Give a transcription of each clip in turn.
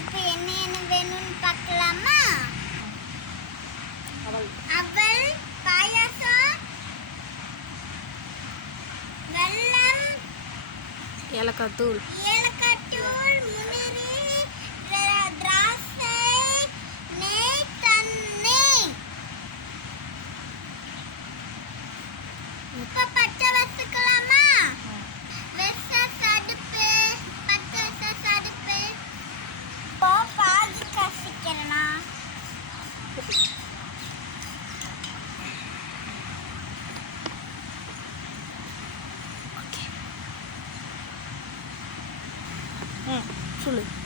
இப்போ என்ன என்ன வேணும்னு பார்க்கலாமா? அவள் பாயாசம் வெல்லம் ஏலக்காய் தூள். naturally.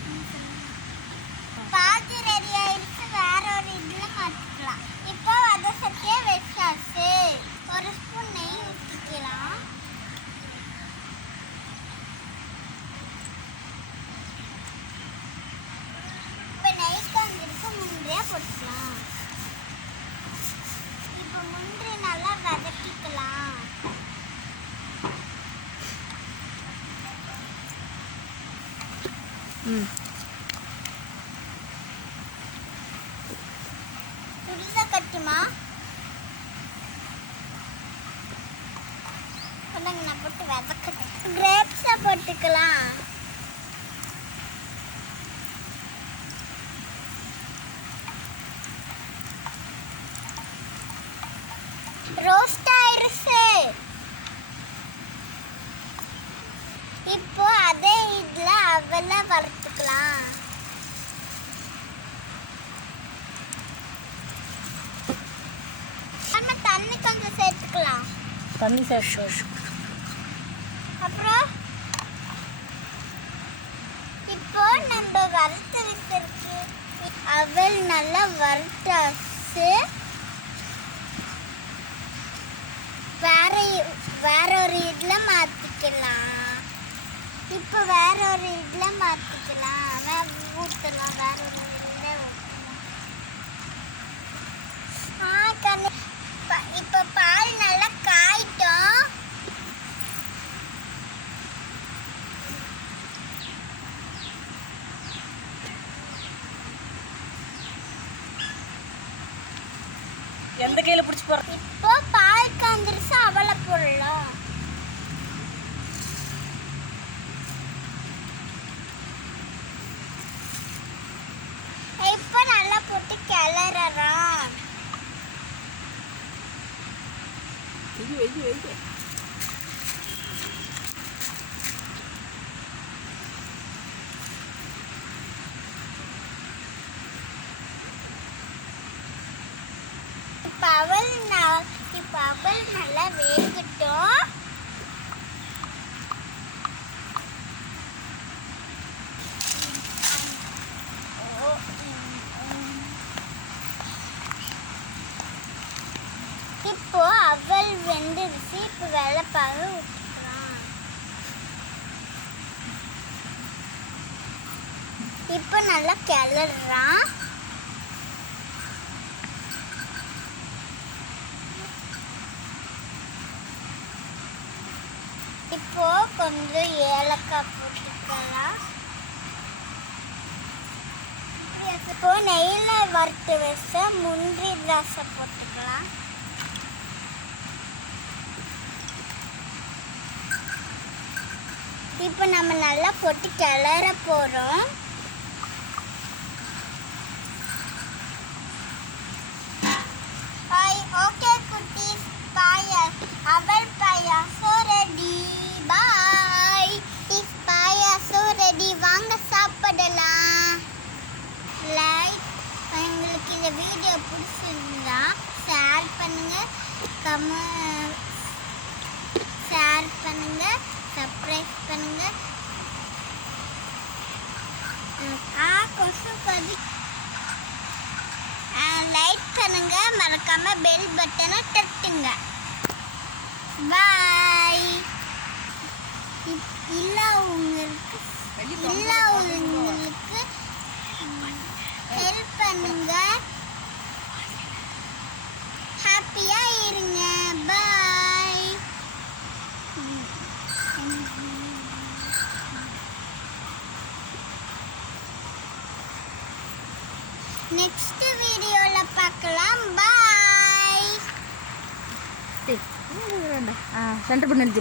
கட்டுமா நான் போட்டு வதக்குறேன் கிரேப்ஸை போட்டுக்கலாம். ரோஸ்ட் ஆயிருச்சு. இப்போ அதே இதில் அவல வறுத்துக்கலாம். நம்ம தண்ணி கொஞ்சம் சேர்த்துக்கலாம். தண்ணி சேர்த்து அப்புறம் இப்போ நம்ம வறுத்து வச்சிருக்கு அவல் நல்லா வறுத்தாச்சு. வேற வேற ஒரு இதில் மாற்றிக்கலாம் இப்போ வேற ஒரு இதில் மாற்றிக்கலாம் வேற ஊற்றலாம் வேற ஒரு இதில் ஆ ப- இப்போ பால் நல்லா காயிட்டோம். எந்த கையில் பிடிச்சி போகிற இப்போ பால் காஞ்சிருச்சு அவளை போடலாம் இப்போ நல்லா போட்டு கிளறலாம் வெய்ய வெய்ய வெய்ய பவல் அவள் ந- நல்லா வேகட்டும் இப்போ வெள்ளைப்பாக இப்போ நல்லா கிளறான் இப்போ கொஞ்சம் ஏலக்காய் போட்டுக்கலாம். இப்போ நெய்யில் வறுத்து வச்ச முந்திரி திராட்சை போட்டுக்கலாம். இப்போ நம்ம நல்லா போட்டு கிளற போகிறோம் பாய் ஓகே குட்டீஸ் பாயா அவள் பாயாசம் ரெடி பாய் இஸ் பாயாசம் ரெடி வாங்க சாப்பிடலாம் லைக் உங்களுக்கு இந்த வீடியோ பிடிச்சிருந்தா ஷேர் பண்ணுங்க கம ஷேர் பண்ணுங்க சப்ஸ்கிரைப் பண்ணுங்க ம், ஆ கொசு பதி லைக் பண்ணுங்க மறக்காம பெல் பட்டனை தட்டுங்க. பாய் இல்ல உங்களுக்கு இல்ல உங்களுக்கு ஹெல்ப் பண்ணுங்க ஹாப்பியா இருங்க பாய் நெக்ஸ்ட் வீடியோவில் பார்க்கலாம். பாய் ஆ சென்டர் பண்ணி இந்த